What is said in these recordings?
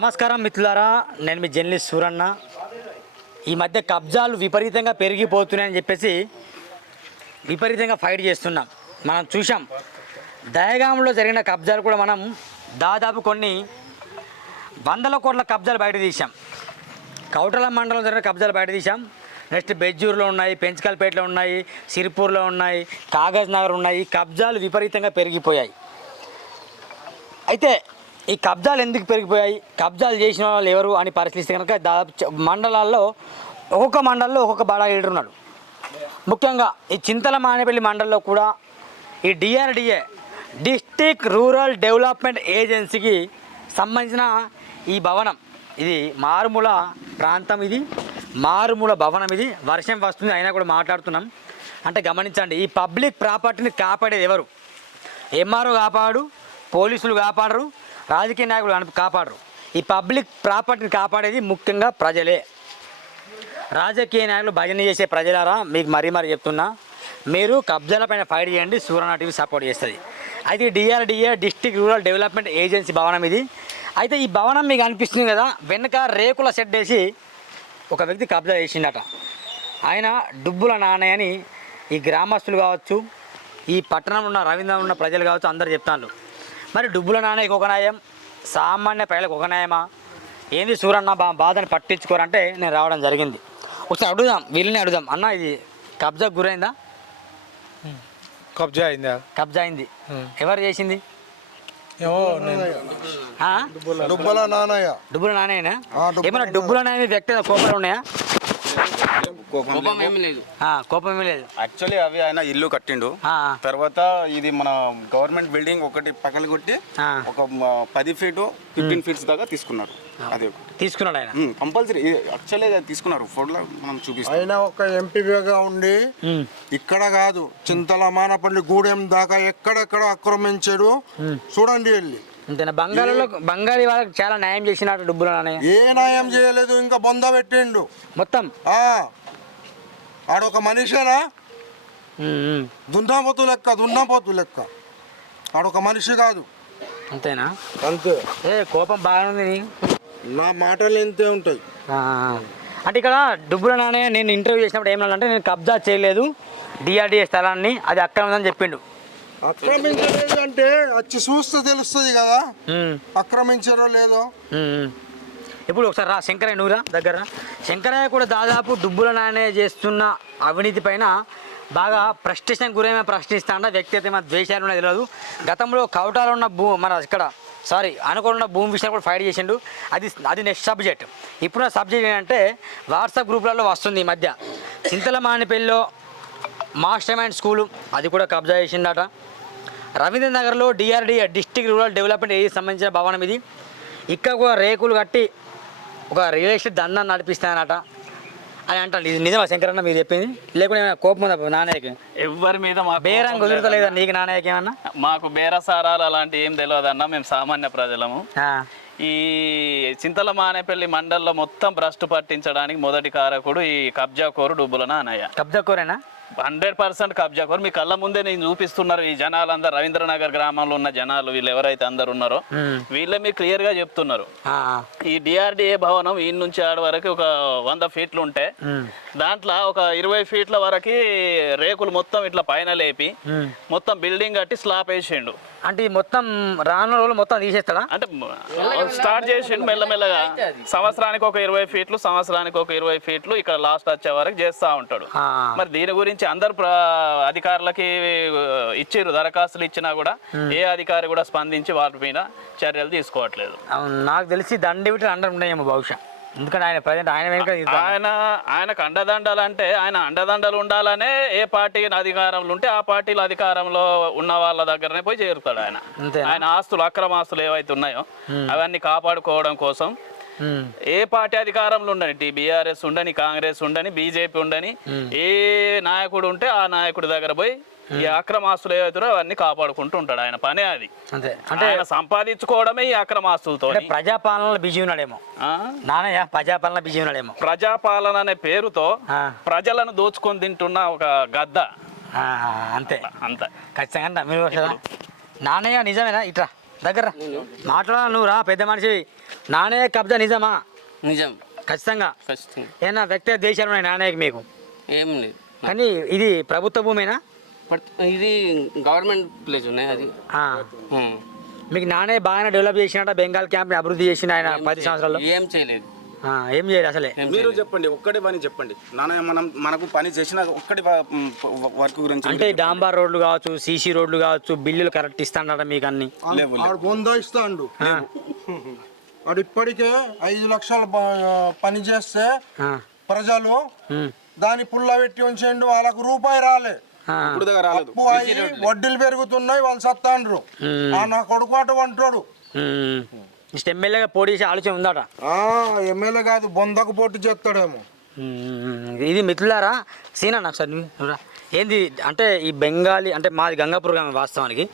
నమస్కారం మిత్రులారా నేను మీ జర్నలిస్ట్ సూరన్న. ఈ మధ్య కబ్జాలు విపరీతంగా పెరిగిపోతున్నాయని చెప్పేసి విపరీతంగా ఫైట్ చేస్తున్నాం. మనం చూసాం దయగాంలో జరిగిన కబ్జాలు కూడా మనం దాదాపు కొన్ని వందల కోట్ల కబ్జాలు బయట తీసాం కౌటల మండలం జరిగిన కబ్జాలు బయట తీసాం నెక్స్ట్ బెజ్జూరులో ఉన్నాయి పెంచకల్పేటలో ఉన్నాయి సిరిపూర్లో ఉన్నాయి కాగజ్ నగర్ ఉన్నాయి. కబ్జాలు విపరీతంగా పెరిగిపోయాయి. అయితే ఈ కబ్జాలు ఎందుకు పెరిగిపోయాయి? కబ్జాలు చేసిన వాళ్ళు ఎవరు అని పరిశీలిస్తే కనుక దాదాపు మండలాల్లో ఒక్కొక్క మండలంలో ఒక్కొక్క బడా లీడర్ ఉన్నాడు. ముఖ్యంగా ఈ చింతల మానేపల్లి మండలంలో కూడా ఈ డిఆర్డిఏ డిస్టిక్ రూరల్ డెవలప్మెంట్ ఏజెన్సీకి సంబంధించిన ఈ భవనం. ఇది మారుమూల ప్రాంతం ఇది. మారుమూల భవనం ఇది. వర్షం వస్తుంది అయినా కూడా మాట్లాడుతున్నాం. అంటే గమనించండి ఈ పబ్లిక్ ప్రాపర్టీని కాపాడేది ఎవరు? ఎంఆర్ఓ కాపాడు పోలీసులు కాపాడరు రాజకీయ నాయకులు కాపాడరు. ఈ పబ్లిక్ ప్రాపర్టీని కాపాడేది ముఖ్యంగా ప్రజలే. రాజకీయ నాయకులు భజన చేసే ప్రజలారా మీకు మరీ మరీ చెప్తున్నా మీరు కబ్జాల పైన ఫైట్ చేయండి సూర్యనా టీవీ సపోర్ట్ చేస్తుంది. అయితే DRDA district rural development agency భవనం ఇది. అయితే ఈ భవనం మీకు అనిపిస్తుంది కదా వెనుక రేకుల సెట్ వేసి ఒక వ్యక్తి కబ్జా చేసిండట. ఆయన డుబ్బుల నాణయ్య అని ఈ గ్రామస్తులు కావచ్చు ఈ పట్టణంలో ఉన్న రవీంద్రం ఉన్న ప్రజలు కావచ్చు అందరు చెప్తాను మరి డుబ్బుల నాణయ్యకి ఒక న్యాయం? సామాన్య ప్రజలకు ఒక న్యాయమా? ఏంది సూరన్న బా బాధని పట్టించుకోరంటే నేను రావడం జరిగింది. ఒకసారి అడుగుదాం వీళ్ళని అడుగుదాం. అన్న ఇది కబ్జా గురైందా? కబ్జా అయిందా? కబ్జా అయింది. ఎవరు చేసింది? ఏమో నేను ఆ? దుబ్బల నానయ్య. డుబ్బుల నాణ్యనా ఆ, డుబ్బుల ఏమైనా డుబ్బుల నాణ్య వ్యక్తి కోపాలు ఉన్నాయా? కోపం ఏమి లేదు. ఆ, కోపం ఏమీ లేదు. యాక్చువల్లీ అవి ఆయన ఇల్లు కట్టిండు. ఆ, తర్వాత ఇది మన గవర్నమెంట్ బిల్డింగ్ ఒకటి పక్కన కొట్టి ఆ. ఒక మ, పది ఫీటు ఫిఫ్టీన్ ఫీట్స్ దాకా తీసుకున్నారు. అది ఒకటి. తీసుకున్నాడు ఆయన? కంపల్సరీ యాక్చువల్లీ తీసుకున్నారు. ఫోటోలో మనం చూపిస్తాం. ఆయన ఒక ఎంపీగా ఉండి ఉమ్, ఇక్కడ కాదు చింతల మానపల్లి గూడెం దాకా ఎక్కడెక్కడ ఆక్రమించాడు. చూడండి వెళ్ళి. అంతేనా బంగాళలో బంగాళీ వాళ్ళకి చాలా న్యాయం చేసినట్టు డుబ్బుల ఏ న్యాయం చేయలేదు ఇంకా బొంద పెట్టిండు. మొత్తం? ఆ. ఆడొక మనిషేనా. దున్నపోతు లెక్క దున్నపోతు లెక్క. ఆడొక మనిషి కాదు. అంతేనా? అంతే. ఏ కోపం బాగానే నీకు? నా మాటలు ఇంతే ఉంటాయి. అంటే ఇక్కడ డుబ్బుల నాణ్య నేను ఇంటర్వ్యూ చేసినప్పుడు ఏమన్నా నేను కబ్జా చేయలేదు. డిఆర్డిఏ స్థలాన్ని అది అక్రమదని చెప్పిండు. ఆక్రమించలేదు అంటే వచ్చి చూస్తే తెలుస్తుంది కదా. ఉమ్, ఆక్రమించారో లేదో. ఇప్పుడు ఒకసారి రా శంకరయ్య నువ్వురా దగ్గర శంకరయ్య కూడా దాదాపు డుబ్బుల నాణ్య చేస్తున్న అవినీతి పైన బాగా ప్రశ్నించడానికి వ్యక్తి ప్రశ్నిస్తాడ. మన ద్వేషాలు ఉన్నాయి తెలియదు గతంలో కవటాలు ఉన్న భూ మన ఇక్కడ సారీ అనుకున్న భూమి విషయం కూడా ఫైట్ చేసిండు. అది అది నెక్స్ట్ సబ్జెక్ట్ ఇప్పుడు సబ్జెక్ట్ ఏంటంటే వాట్సాప్ గ్రూపులలో వస్తుంది ఈ మధ్య. చింతల మానిపల్లిలో మాస్టర్ మైండ్ స్కూలు అది కూడా కబ్జా చేసిందట. రవీంద్ర నగర్లో డిఆర్డిఏ డిస్టిక్ రూరల్ డెవలప్మెంట్ ఏది సంబంధించిన భవనం ఇది. ఇక్కడ కూడా రేకులు కట్టి ఒక రియల్ ఎస్టేట్ దందా నడిపిస్తానట అని అంటారు ఇది నిజమా శంకరన్న మీరు చెప్పింది? లేకుంటే ఏమైనా కోపం ఉందా నాన్నయ్యకి? ఎవ్వరి మీద మాకు బేరం కుదురుతలేదా నీకు నాన్నయ్యకి ఏమన్నా? మాకు బేరసారాలు అలాంటి ఏం తెలియదన్న మేము సామాన్య ప్రజలము. ఈ చింతల మానేపల్లి మండల్లో మొత్తం భ్రష్టు పట్టించడానికి మొదటి కారకుడు ఈ కబ్జా కోరు డుబ్బుల నానయ్య కబ్జా కోరేనా? హండ్రెడ్ పర్సెంట్ కబ్జా కోరు. మీ కళ్ళ ముందే నేను చూపిస్తున్నారు ఈ జనాలందరూ. రవీంద్రనగర్ గ్రామంలో ఉన్న జనాలు వీళ్ళు ఎవరైతే అందరు ఉన్నారో వీళ్ళే మీకు క్లియర్గా చెప్తున్నారు ఈ డిఆర్డిఏ భవనం ఈ నుంచి ఆడ వరకు ఒక వంద ఫీట్లు ఉంటే దాంట్లో ఒక ఇరవై ఫీట్ల వరకు రేకులు మొత్తం ఇట్లా పైన లేపి. మొత్తం బిల్డింగ్ కట్టి స్లాబ్ వేసిండు. అంటే మొత్తం రాను రోజులు మొత్తం తీసేస్తాడా? అంటే స్టార్ట్ చేసిండు మెల్లమెల్లగా. సంవత్సరానికి ఒక ఇరవై ఫీట్లు సంవత్సరానికి ఒక ఇరవై ఫీట్లు ఇక్కడ లాస్ట్ వచ్చే వరకు చేస్తా ఉంటాడు. మరి దీని గురించి అందరు అధికారులకి ఇచ్చిర్రు దరఖాస్తులు ఇచ్చినా కూడా ఏ అధికారి కూడా స్పందించి వాటి మీద చర్యలు తీసుకోవట్లేదు. నాకు తెలిసి దండి విట్టి అండర్ ఉన్నాయేమో బహుశా. ఎందుకంటే ఆయన ప్రజెంట్ ఆయన వెనుక ఆయన ఆయనకు అండదండలు అంటే ఆయన అండదండలు ఉండాలనే ఏ పార్టీ అధికారంలో ఉంటే ఆ పార్టీల అధికారంలో ఉన్న వాళ్ళ దగ్గరనే పోయి చేరుతాడు ఆయన? ఆయన ఆస్తులు అక్రమ ఆస్తులు ఏవైతే ఉన్నాయో అవన్నీ కాపాడుకోవడం కోసం ఏ పార్టీ అధికారంలో ఉండని టీ బీఆర్ఎస్ ఉండని కాంగ్రెస్ ఉండని బీజేపీ ఉండని ఏ నాయకుడు ఉంటే ఆ నాయకుడి దగ్గర పోయి ఈ అక్రమాస్తులు ఏవైతున్నాయో అవన్నీ కాపాడుకుంటూ ఉంటాడు ఆయన పనే అది. అంతే. అంటే ఆయన సంపాదించుకోవడమే ఈ అక్రమాస్తులతో అంటే ప్రజాపాలనలో బిజీ ఉన్నాడేమో. నానయ్య ప్రజాపాలన బిజీ ఉన్నాడేమో. ప్రజాపాలన అనే పేరుతో ప్రజలను దోచుకొని తింటున్న ఒక గద్ద. ఆ, అంతే. అంత. ఖచ్చితంగా మీరు నాన్నయ్య నిజమేనా? ఇట్రా దగ్గర మాట్లాడాలి నువ్వు రా పెద్ద మనిషి. నాణ్య కబ్జా నిజమా? నిజం. ఖచ్చితంగా. ఖచ్చితంగా. ఏమన్నా వ్యక్తిగత దేశాలు ఉన్నాయి నాణ్యకి మీకు? ఏం లేదు. కానీ ఇది ప్రభుత్వ భూమేనా? ఇది గవర్నమెంట్ ప్లేస్ ఉన్నాయి అది. ఆ. మీకు నానే బాగానే డెవలప్ చేసినట్ట బెంగాల్ క్యాంప్ని అభివృద్ధి చేసిన ఆయన పది సంవత్సరాల్లో. ఏం చేయలేదు. ఆ, ఏం చేయరు అసలే. ఏం మీరు. చెప్పండి ఒక్కడే పని చెప్పండి. నాన్న మనం మనకు పని చేసిన ఒక్కటి మ్, వర్క్ గురించి అంటే డాంబార్ రోడ్లు కావచ్చు సీసీ రోడ్లు కావచ్చు బిల్లులు కరెక్ట్ ఇస్తాడట మీకు అన్ని. లేవు ఆడు ఇస్తాడు. ఆ, వాడు ఇప్పటికే ఐదు లక్షలు ప- పని చేస్తే ఆ, ప్రజలు ఉమ్, దాని పుల్ల పెట్టి ఉంచండు వాళ్ళకు రూపాయి రాలే. ఇప్పుడు దగ్గర రాలేదు. అప్పు అయ్యి వడ్డీలు పెరుగుతున్నాయి వాళ్ళు సత్తాండ్రు. ఆ నా కొడుకు అటు అంటాడు ఎమ్మెల్యేగా పోటీ చేసే ఆలోచన ఉందట. ఆ ఎమ్మెల్యే కాదు బొందకు పోటీ చేస్తాడేమో. ఇది మిత్రులారా? సీనా నాకు సార్ నువ్వు-. ఏంది అంటే ఈ బెంగాలీ అంటే మాది గంగాపూర్ గ్రామం వాస్తవానికి.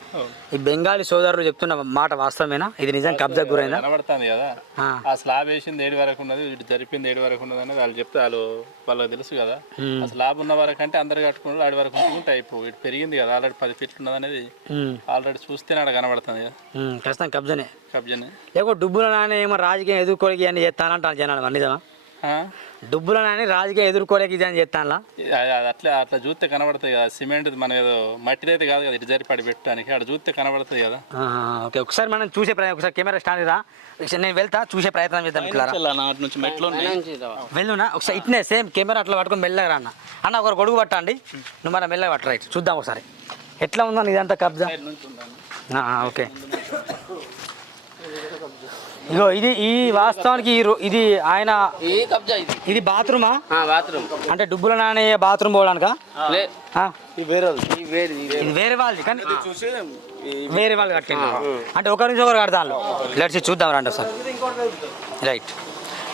ఈ బెంగాలీ సోదరులు చెప్తున్న మాట వాస్తవమేనా? ఇది నిజం కబ్జా గురైందా కనబడుతుంది కదా. ఆ, స్లాబ్ వేసింది ఏడు వరకు ఉన్నది ఇటు జరిపింది ఏడు వరకు ఉన్నది అనేది వాళ్ళు చెప్తే వాళ్ళు వాళ్ళకి తెలుసు కదా. ఆ స్లాబ్ ఉన్న వరకు అంటే అందరు కట్టుకున్నారు ఆడి వరకు ఉంచుకుంటే అయిపో ఇటు పెరిగింది కదా ఆల్రెడీ పది ఫీట్లు ఉన్నది అనేది. ఆల్రెడీ చూస్తేనే ఆడ కనబడుతుంది కదా. ఖచ్చితంగా కబ్జానే. కబ్జాని. లేకపోతే డుబ్బుల నాని ఏమో రాజకీయం ఎదుర్కోలేకి అని చేస్తానంటాను జనాలు నిజమా? ఆ? డుబ్బుల నాని రాజకీయం ఎదుర్కోలేకి ఇది అని చెప్తానులా? అది- అది అట్లా అట్లా చూస్తే కనబడుతుంది కదా. సిమెంట్ మనం ఏదో మట్టిది అయితే కాదు కదా ఇటు జరిపడి పెట్టడానికి. ఆడ చూస్తే కనబడుతుంది కదా. ఓకే ఒకసారి మనం చూసే ప్రయత్నం ఒకసారి కెమెరా స్టాండ్ రా నేను వెళ్తా చూసే ప్రయత్నం చేద్దాం. నాటి నుంచి మెట్లు? వెళ్ళునా? ఒకసారి ఇట్నే సేమ్ కెమెరా అట్లా పట్టుకొని మెల్లగా అన్న అన్న ఒకరు గొడుగు పట్టండి. నువ్వు మన మెల్లగా పట్టు రైట్. చూద్దాం ఒకసారి. ఎట్లా ఉందన్న ఇదంతా కబ్జా? ఆ, ఓకే. ఇగో ఇది ఈ వాస్తవానికి ఈ రో- ఇది ఆయన ఈ కబ్జా ఇది. ఇది బాత్రూమా? ఆ, బాత్రూమ్. అంటే డుబ్బుల నాని బాత్రూమ్ పోవడానికా? లే. ఆ, ఈ వేరే ఇది వేరే వాళ్ళది కానీ చూసి ఈ వేరే వాళ్ళు కట్టిండు అంటే ఒకరి నుంచి ఒకరు కడతాను లెట్స్ చూద్దాం రండి సార్ రైట్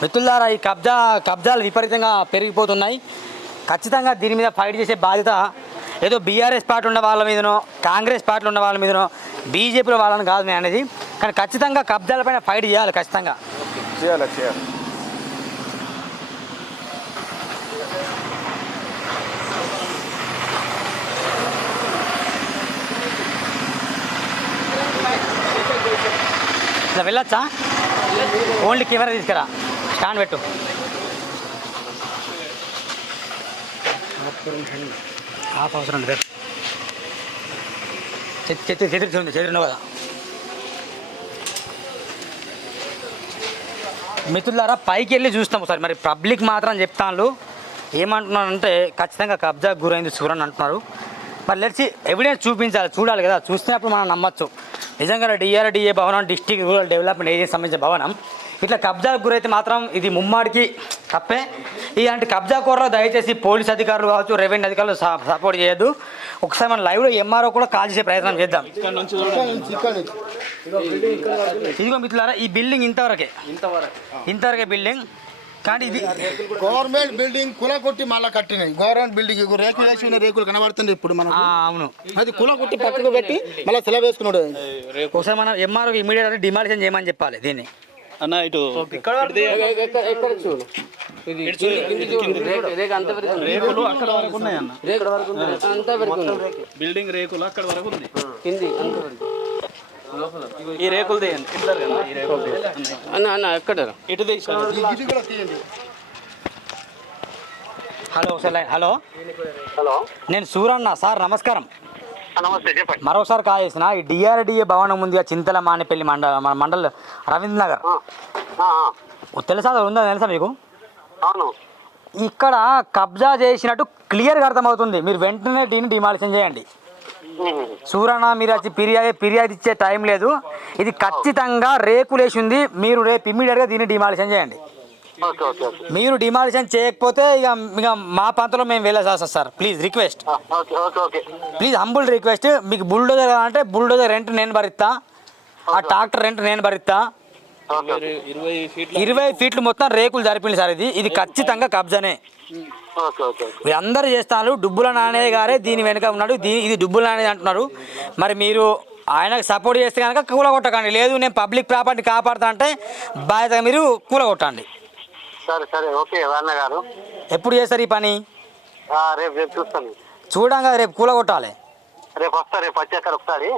మిత్రులారా ఈ కబ్జా కబ్జాలు విపరీతంగా పెరిగిపోతున్నాయి. ఖచ్చితంగా దీని మీద ఫైట్ చేసే బాధ్యత ఏదో బీఆర్ఎస్ పార్టీ ఉన్న వాళ్ళ మీదనో కాంగ్రెస్ పార్టీలో ఉన్న వాళ్ళ మీదనో బీజేపీలో వాళ్ళని కాదు నేను అనేది. కానీ ఖచ్చితంగా కబ్జాలపైన ఫైట్ చేయాలి ఖచ్చితంగా. చేయాలి చేయాలి. ఇట్లా వెళ్ళొచ్చా? ఓన్లీ కెమెరా తీసుకురా. స్టాండ్ పెట్టు. హాఫ్ అవసరం. చెత్తి చెత్తి చెదిరిస్తుంది చెదిరినావు కదా. మిత్రులారా పైకి వెళ్ళి చూస్తాం ఒకసారి. మరి పబ్లిక్ మాత్రం చెప్తాను ఏమంటున్నారంటే ఖచ్చితంగా కబ్జా గురైంది సూరన్ అంటున్నారు. మరి లేచి ఎవిడెన్స్ చూపించాలి చూడాలి కదా. చూసినప్పుడు మనం నమ్మచ్చు. నిజంగా డిఆర్డిఏ భవనం డిస్టిక్ రూరల్ డెవలప్మెంట్ ఏరియా సంబంధించిన భవనం. ఇట్లా కబ్జాకు గురైతే మాత్రం ఇది ముమ్మాడికి తప్పే. ఇలాంటి కబ్జా కోరలో దయచేసి పోలీస్ అధికారులు కావచ్చు రెవెన్యూ అధికారులు సపోర్ట్ చేయొద్దు. ఒకసారి మన లైవ్లో ఎంఆర్ఓ కూడా కాల్ చేసే ప్రయత్నం చేద్దాం. ఇదిగో మిత్రులారా ఈ బిల్డింగ్ ఇంతవరకే. ఇంతవరకే. బిల్డింగ్. కానీ ఇది గవర్నమెంట్ బిల్డింగ్ కుల కొట్టి మళ్ళా కట్టినాయి. గవర్నమెంట్ బిల్డింగ్ రేకులు వేసి ఉన్న రేకులు కనబడుతుంది ఇప్పుడు మనం ఆ, అవును. అది కుల కొట్టి పక్కకు పెట్టి మళ్ళీ సెలవు వేసుకున్నాడు. ఒకసారి మనం ఎంఆర్ఓ ఇమీడియట్ డిమాలిషన్ చేయమని చెప్పాలి దీన్ని. అన్న ఇటు ఎక్కడ ఎక్కడ చూడు. ఇది కింది చూడు. రేకు రేకు అంత వరకు ఉంది. రేకులు అక్కడ వరకు ఉన్నాయి అన్న. రేకు అంత వరకు ఉంది. బిల్డింగ్ రేకులు అక్కడ వరకు ఉంది. కింది అంత వరకు లోపల ఈ రేకులు తీయండి. ఇద్దరు కదా ఈ రేకులు అన్న అన్న ఎక్కడ? ఇటు తీసాను ఇది కూడా తీయండి. Hello hello? హలో. నేను సూరన్న సార్ నమస్కారం. నమస్తే చెప్పండి. మరోసారి కాల్ చేసిన ఈ డిఆర్డిఏ భవనం ఉంది చింతల మానేపల్లి మండల మన మండల్ రవీంద్ర నగర్. తెలుసా ఉందా తెలుసా మీకు? అవును. ఇక్కడ కబ్జా చేసినట్టు క్లియర్గా అర్థమవుతుంది. మీరు వెంటనే దీన్ని డిమాలిషన్ చేయండి. సూరన్న మీరు వచ్చి ఫిర్యాదు ఫిర్యాదు ఇచ్చే టైం లేదు. ఇది ఖచ్చితంగా రేకులేసి ఉంది. మీరు రేపు ఇమ్మీడియట్గా దీన్ని డిమాలిషన్ చేయండి. మీరు డిమాలిషన్ చేయకపోతే ఇక ఇక మా పంతలో మేము వస్తుంది సార్ ప్లీజ్ రిక్వెస్ట్ ఆ, okay okay okay. Please humble request మీకు బుల్డోజర్ అంటే బుల్డోజర్ రెంట్ నేను భరిస్తా. ఆ ట్రాక్టర్ రెంట్ నేను భరిస్తా. ఇరవై ఫీట్ల మొత్తం రేకులు జరిపింది సార్ ఇది. ఇది ఖచ్చితంగా కబ్జానే. Okay okay okay. వీళ్ళందరూ చేస్తారు డుబ్బుల నాణయ్య గారే దీని వెనుక ఉన్నాడు. దీ ఇది డుబ్బుల నాణయ్య అంటున్నారు. మరి మీరు ఆయనకు సపోర్ట్ చేస్తే కనుక కూలగొట్టకండి. లేదు నేను పబ్లిక్ ప్రాపర్టీ కాపాడుతా అంటే బాధ్యతగా మీరు కూలగొట్టండి. సరే సరే ఓకే అన్న గారు. ఎప్పుడు చేస్తారు ఈ పని? రేపు రేపు చూస్తాను. చూడంగా రేపు కూలగొట్టాలి. రేపు వస్తా రేపు ఒకసారి.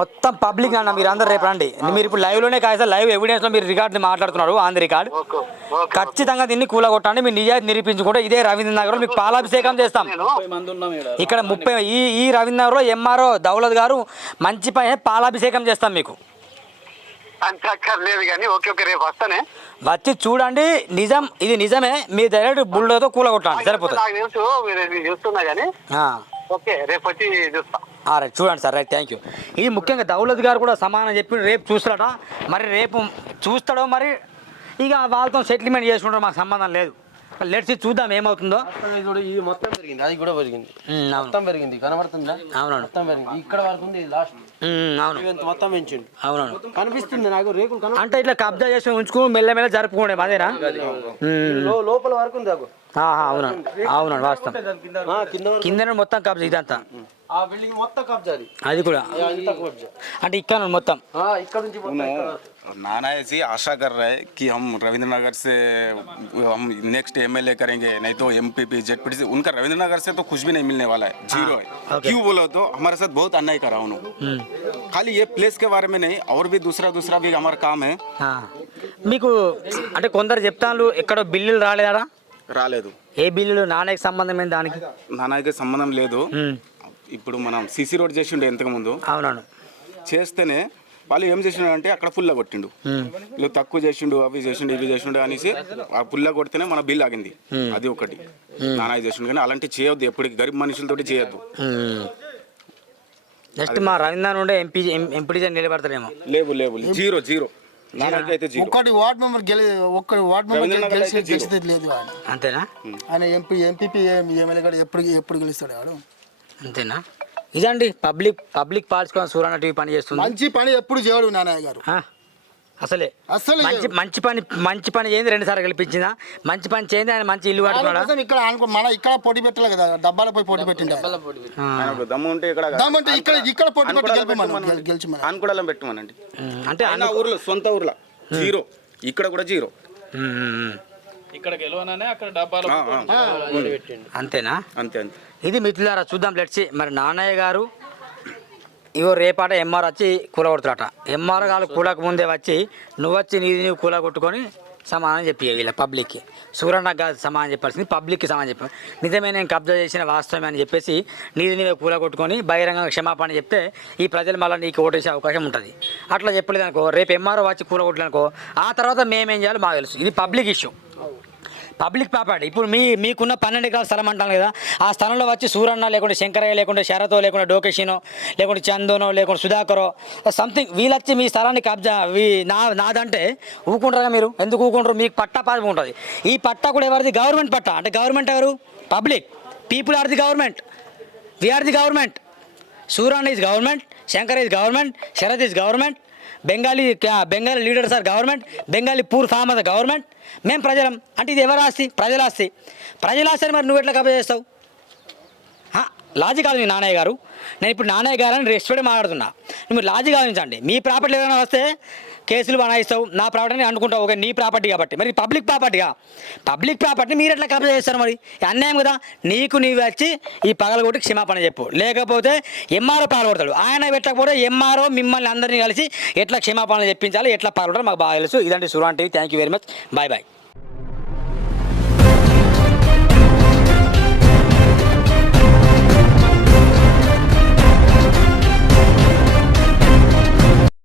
మొత్తం పబ్లిక్ అన్న మీరు అందరు రేపు రండి. మీరు ఇప్పుడు లైవ్లోనే కాదు సార్ లైవ్ ఎవిడెన్స్లో మీరు రికార్డు మాట్లాడుతున్నారు on the record. Okay okay ఖచ్చితంగా దీన్ని కూలగొట్టండి మీ నిజాయితీ నిరూపించుకుంటే ఇదే రవీంద్ర నగర్లో మీకు పాలాభిషేకం చేస్తాం. ఇక్కడ. ముప్పై ఈ ఈ రవీంద్ర నగర్లో ఎంఆర్ఓ దౌలత్ గారు మంచి పని పాలాభిషేకం చేస్తాం మీకు. అంత అక్కర్లేదు కానీ ఓకే ఓకే రేపు వస్తానే. వచ్చి చూడండి నిజం ఇది నిజమే మీ డైరెక్ట్ బుల్డోతో కూలగొట్టండి సరిపోతుంది. నాకు తెలుసు మీరు చూస్తున్నా కానీ. ఓకే రేపు వచ్చి చూస్తా. రైట్ చూడండి సార్ రైట్ థ్యాంక్ యూ ఇది ముఖ్యంగా దౌలత్ గారు కూడా సమానం చెప్పి రేపు చూస్తాడట. మరి రేపు చూస్తాడో మరి ఇక వాళ్ళతో సెటిల్మెంట్ చేసుకుంటారో మాకు సంబంధం లేదు. లెట్స్ చూద్దాం ఏమవుతుందో. చూడు ఇది మొత్తం పెరిగింది అది కూడా పెరిగింది. అవును. మొత్తం పెరిగింది కనబడుతుందా? అవునవును. మొత్తం పెరిగింది. ఇక్కడ వరకు ఉంది లాస్ట్ అవును. మొత్తం పెంచిండు. అవునవును. కనిపిస్తుంది నాకు రేకులు కన అంటే ఇట్లా కబ్జా చేసి ఉంచుకుని మెల్లమెల్ల జరుపుకోండి అదేనా లోపల వరకు ఉంది నాకు ఆహా, అవునండి అవునండి వాస్తవం. కింద మొత్తం కబ్జా ఇదంతా. ఆ బిల్డింగ్ మొత్తం కబ్జాది. అది కూడా. అంతా కబ్జా. అంటే ఇక్కడ మొత్తం. ఆ, ఇక్కడ నుంచి మొత్తం ఇక్కడ వరకు. नाना ऐसी आशा कर रहा है कि हम रविंद्र नगर से हम नेक्स्ट एमएलए करेंगे नहीं तो एमपीपी जेडपीटी से उनका रविंद्र नगर से तो कुछ भी नहीं मिलने वाला है जीरो है ओके। क्यों बोलो तो हमारे साथ बहुत अन्याय करा उन्होंने खाली ये प्लेस के बारे में नहीं और भी दूसरा दूसरा भी हमारा काम है ఆ. మీకు అంటే కొందరు చెప్తాను ఎక్కడో బిల్లులు రాలేదా రాలేదు ఏ బిల్లులు నాణ్యకి సంబంధమైన దానికి నాన్నకి సంబంధం లేదు ఉమ్. ఇప్పుడు మనం సీసీ రోడ్ చేసిండే ఇంతకు ముందు అవునవును చేస్తేనే వాళ్ళు ఏం చేసిండు అంటే అక్కడ పుల్ల కొట్టిండు. వీళ్ళు తక్కువ చేసిండు అవి చేసిండు ఇవి చేసిండు అనేసి ఆ పుల్ల కొడితేనే మన బిల్ ఆగింది. అది ఒకటి. నానా చేసిండు కానీ అలాంటి చేయొద్దు ఎప్పటికి గరీబ్ మనుషులతోటి చేయొద్దు. నెక్స్ట్ మా రవీంద్ర నుండే ఎంపీ ఎంపీ నిలబడతారేమో. లేవు లేవు జీరో జీరో. నాన్నకి అయితే జీరో. ఒక్కటి వార్డ్ మెంబర్ గెలి ఒక్కటి వార్డ్ మెంబర్ గెలిచి. గెలిచేది లేదు అంతేనా? ఆయన ఎంపీ ఎంపీపీ ఎమ్మెల్యే కూడా ఎప్పుడు ఎప్పుడు గెలుస్తాడు వాడు? అంతేనా? ఇదండి పబ్లిక్ పబ్లిక్ పార్ట్స్ కోసం సూరన్న టీవీ పని చేస్తుంది మంచి పని ఎప్పుడు చేయడు నాన్నయ్య గారు ఆ? అసలే అస్సలు మంచి. మంచి పని మంచి పని చేయండి రెండు సార్లు గెలిపించిందా మంచి పని చేయండి ఆయన మంచి ఇల్లు కోసం ఇక్కడ అనుకో మన ఇక్కడ పోటీ పెట్టాలి కదా డబ్బాల పోయి పోటీ పెట్టిండు ఆయన. ఆ. ఆయనకు దమ్ము ఉంటే ఇక్కడ దమ్ముంటే ఇక్కడ ఇక్కడ పోటీ పెట్టి. గెలిచి మన ఆన్కుడలో పెట్టమనండి అంటే ఆయన అన్న ఊర్లో సొంత ఊర్లో జీరో ఇక్కడ కూడా జీరో. ఇక్కడ గెలవననే అక్కడ డబ్బాలు. అంతేనా అంతే అంతే ఇది మిత్రులారా చూద్దాం లెట్సి మరి నాన్నయ్య గారు ఇగో రేపాట ఎంఆర్ వచ్చి కూలగొడుతురట. ఎంఆర్ గారు కూలకు ముందే వచ్చి నువ్వు వచ్చి నీది నువ్వు కూల కొట్టుకొని సమానం చెప్పి వీళ్ళ పబ్లిక్కి సూర్యన్న కాదు సమానం చెప్పాల్సింది పబ్లిక్కి సమానం చెప్పి నిజమే నేను కబ్జా చేసిన వాస్తవమే అని చెప్పేసి నీది నీవే కూల కొట్టుకొని బహిరంగంగా క్షమాపణ చెప్తే ఈ ప్రజలు మళ్ళీ నీకు ఓటేసే అవకాశం ఉంటుంది. అట్లా చెప్పలేదు అనుకో రేపు ఎంఆర్ఓ వచ్చి కూల కొట్టలేనుకో ఆ తర్వాత మేమేం చేయాలో మాకు తెలుసు. ఇది పబ్లిక్ ఇష్యూ పబ్లిక్ ప్రాపర్టీ ఇప్పుడు మీ మీకున్న పన్నెండు ఎకరాల స్థలం అంటాను కదా ఆ స్థలంలో వచ్చి సూరన్న లేకుంటే శంకరయ్య లేకుంటే శరతో లేకుంటే డోకేషినో లేకుంటే చందోనో లేకుంటే సుధాకరో సంథింగ్ వీళ్ళొచ్చి మీ స్థలాన్ని కబ్జా నా నాదంటే ఊకుంటారా మీరు? ఎందుకు ఊకుంటారు? మీకు పట్టా పాదం ఉంటుంది. ఈ పట్టా కూడా ఎవరిది? గవర్నమెంట్ పట్టా. అంటే గవర్నమెంట్ ఎవరు? Public. People are the government we are the government Suran is government Shankar is government Sharath is government Bengali Bengali leaders are government Bengali poor form of the government. మేము ప్రజలం. అంటే ఇది ఎవరి ఆస్తి ప్రజల ఆస్తి ప్రజల ఆస్తిని మరి నువ్వు ఎట్లా కబ్జా చేస్తావు? హా, లాజిక్ కాదు మీ నాన్నయ్య గారు. నేను ఇప్పుడు నాన్నయ్య గారు అని రెస్పెక్ట్ మాట్లాడుతున్నా. మీరు లాజిక్ ఆలోచించండి. మీ ప్రాపర్టీ ఏదైనా వస్తే కేసులు బనాయిస్తావు నా ప్రాపర్టీని అనుకుంటావు ఓకే నీ ప్రాపర్టీ కాబట్టి. మరి పబ్లిక్ ప్రాపర్టీగా పబ్లిక్ ప్రాపర్టీని మీరు ఎట్లా కబ్జా చేస్తారు మరి? అన్యాయం కదా. నీకు నీవు వచ్చి ఈ పగలగొట్టి క్షమాపణ చెప్పు. లేకపోతే ఎంఆర్ఓ పాల్గొడతాడు. ఆయన పెట్టకపోతే ఎంఆర్ఓ మిమ్మల్ని అందరినీ కలిసి ఎట్లా క్షమాపణ చెప్పించాలి ఎట్లా పాల్గొడతారు మాకు బాగా తెలుసు. ఇదండి Suran TV. Thank you very much bye bye